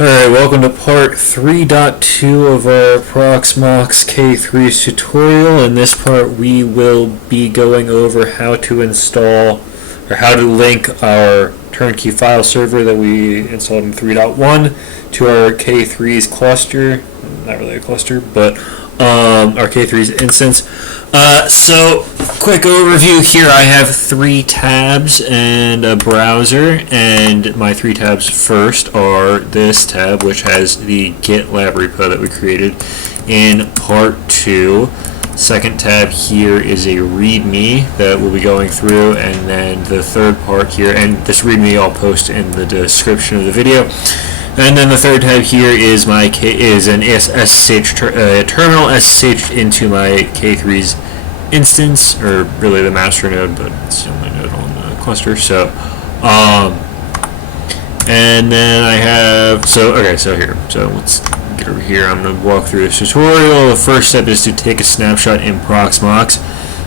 Alright, welcome to part 3.2 of our proxmox K3s tutorial. In this part we will be going over how to install or how to link our turnkey file server that we installed in 3.1 to our K3s cluster. Not really a cluster, but our K3s instance. So quick overview here. I have 3 tabs and a browser, and my 3 tabs first are this tab, which has the GitLab repo that we created in part 2. Second tab here is a README that we'll be going through, and then the third part here, and this README I'll post in the description of the video. And then the third tab here is an SSH terminal SSH into my K3s instance, or really the master node, but it's the only node on the cluster. So, and then I have so here. So let's get over here. I'm going to walk through this tutorial. The first step is to take a snapshot in proxmox.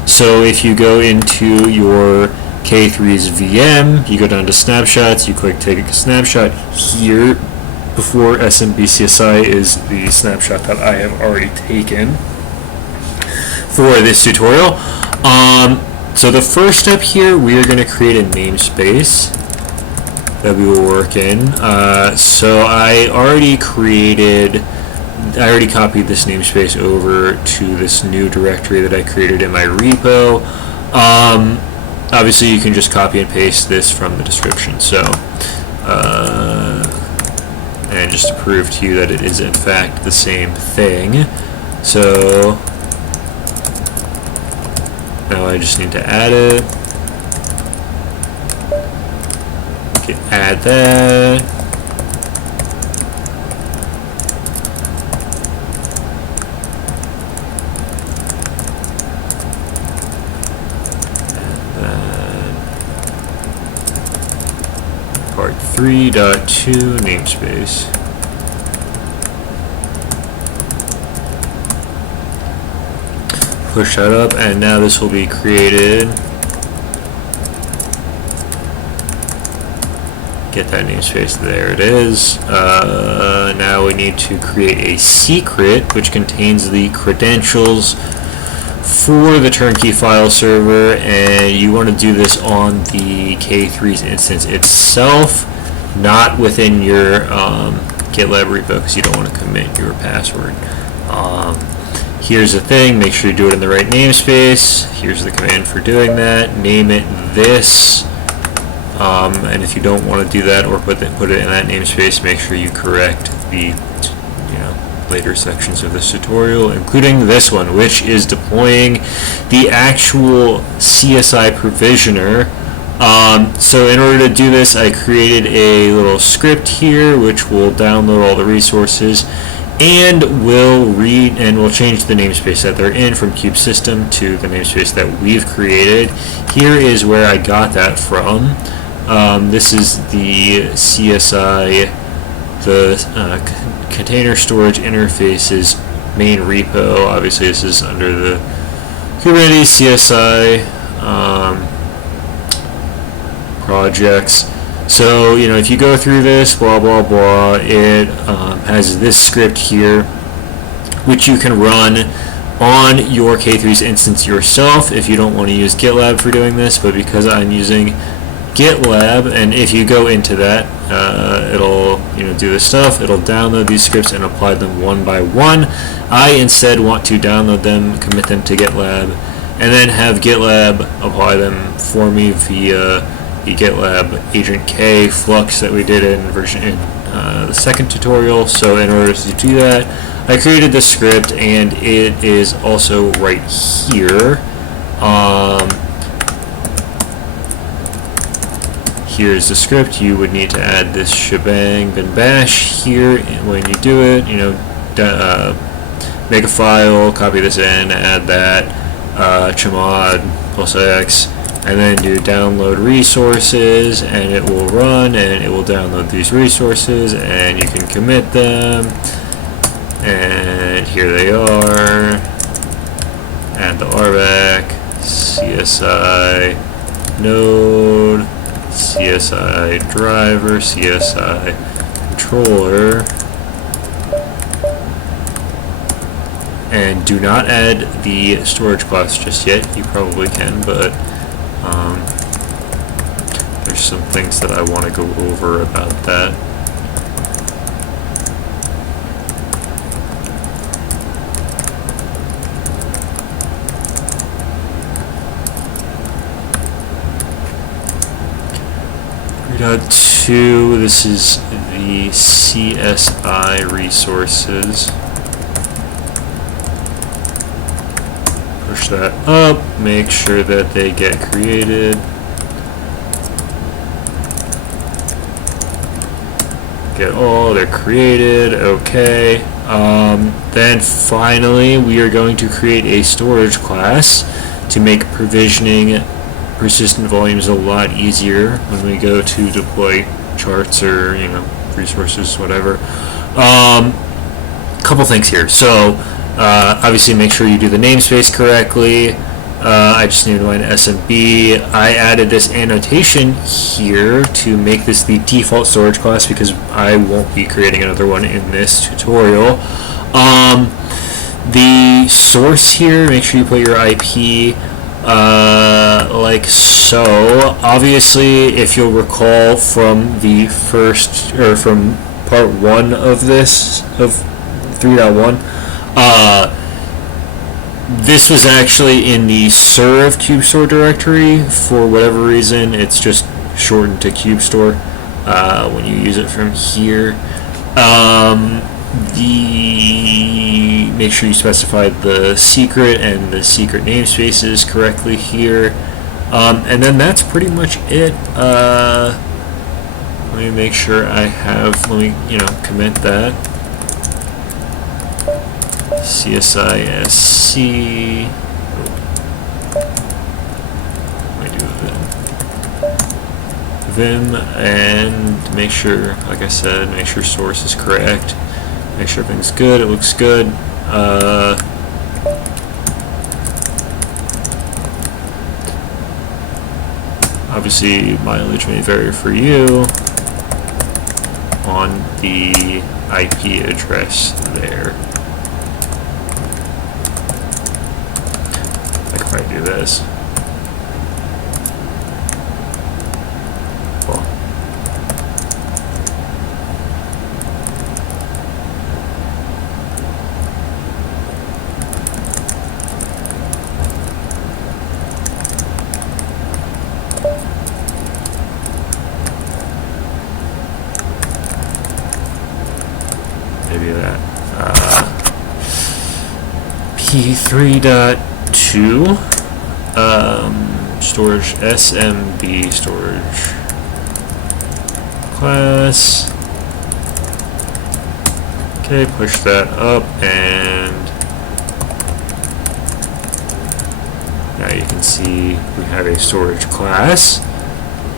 So if you go into your K3s VM, you go down to snapshots, you click take a snapshot here. Before SMB CSI is the snapshot that I have already taken for this tutorial. So the first step here, we are going to create a namespace that we will work in. So I already copied this namespace over to this new directory that I created in my repo. Obviously you can just copy and paste this from the description. So and just to prove to you that it is in fact the same thing. So now I just need to add it. Okay, add that. Part 3.2 namespace. Push that up, and now this will be created. Get that namespace, there it is. Now we need to create a secret which contains the credentials for the turnkey file server, and you want to do this on the K3s instance itself, not within your GitLab repo, because you don't want to commit your password. Here's the thing, make sure you do it in the right namespace. Here's the command for doing that. Name it this, and if you don't want to do that or put it in that namespace, make sure you correct the later sections of this tutorial, including this one, which is deploying the actual CSI-provisioner. So in order to do this, I created a little script here which will download all the resources and will read and will change the namespace that they're in from kube-system to the namespace that we've created. Here is where I got that from. This is the CSI, the container storage interfaces main repo. Obviously this is under the Kubernetes CSI projects. So if you go through this, blah blah blah, it has this script here which you can run on your K3s instance yourself if you don't want to use GitLab for doing this, but because I'm using GitLab, and if you go into that, it'll do this stuff. It'll download these scripts and apply them one by one. I instead want to download them, commit them to GitLab, and then have GitLab apply them for me via the GitLab agent K flux that we did in the second tutorial. So in order to do that, I created this script, and it is also right here. Here's the script. You would need to add this shebang bin bash here when you do it. Make a file, copy this in, add that, chmod +x, and then do download resources, and it will run and it will download these resources, and you can commit them, and here they are. Add the rbac-csi-node, csi-driver, csi controller, and do not add the storage class just yet. You probably can, but there's some things that I want to go over about that. .2, this is the CSI resources. Push that up, make sure that they get created. Get all, they're created, okay. Then finally we are going to create a storage class to make provisioning persistent volumes a lot easier when we go to deploy charts or resources, whatever. Couple things here. So obviously make sure you do the namespace correctly. I just named mine SMB. I added this annotation here to make this the default storage class because I won't be creating another one in this tutorial. The source here, make sure you put your IP like so. Obviously, if you'll recall from the first, or from part 1 of this, of 3.1, this was actually in the serve kubestore directory. For whatever reason, it's just shortened to kubestore when you use it from here. Make sure you specify the secret and the secret namespaces correctly here, and then that's pretty much it. Let me make sure I have. Let me commit that. CSI-SC. Let me do Vim, and make sure, like I said, make sure source is correct. Make sure everything's good. It looks good. Obviously, mileage may vary for you on the IP address there. Like if I do this. Maybe that p3.2 storage SMB storage class. Okay, push that up, and now you can see we have a storage class.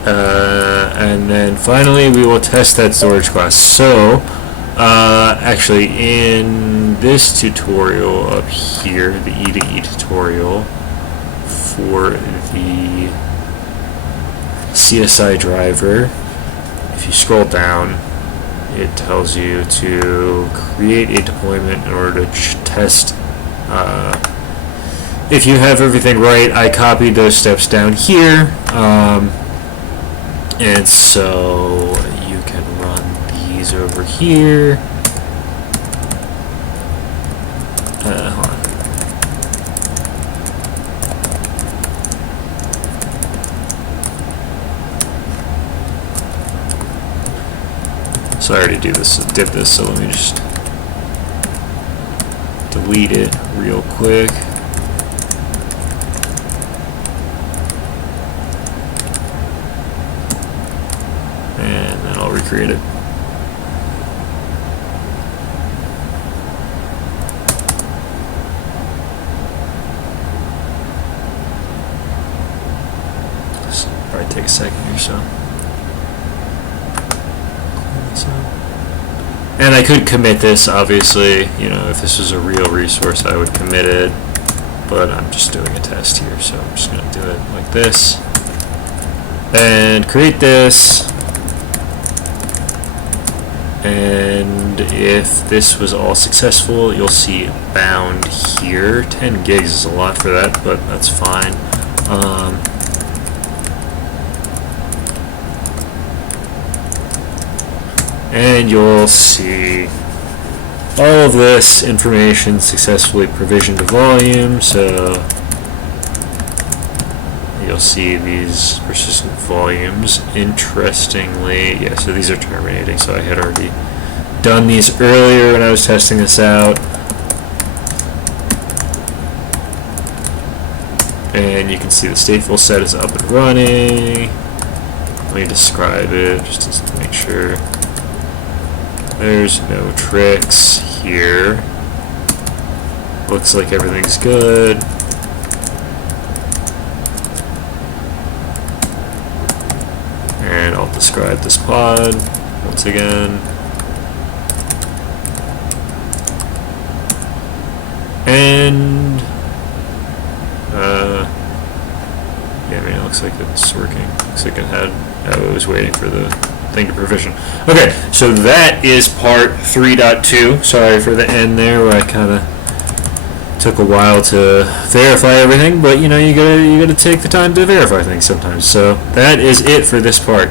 And then finally we will test that storage class. So actually, in this tutorial up here, the E to E tutorial for the CSI driver, if you scroll down, it tells you to create a deployment in order to test if you have everything right. I copied those steps down here, and so you can run these over here. Hold on. So I already did this, so let me just delete it real quick. And then I'll recreate it. Probably take a second or so. And I could commit this, obviously, if this was a real resource I would commit it, but I'm just doing a test here, so I'm just going to do it like this. And create this. And if this was all successful, you'll see bound here. 10 gigs is a lot for that, but that's fine. And you'll see all of this information successfully provisioned to volume. So you'll see these persistent volumes. Interestingly, yeah, so these are terminating. So I had already done these earlier when I was testing this out. And you can see the stateful set is up and running. Let me describe it just to make sure. There's no tricks here. Looks like everything's good. And I'll describe this pod once again. And yeah, I mean, it looks like it's working. Looks like I was waiting for the thing to provision. Okay, so that is part 3.2. Sorry for the end there where I kind of took a while to verify everything, but you know, you gotta take the time to verify things sometimes. So that is it for this part.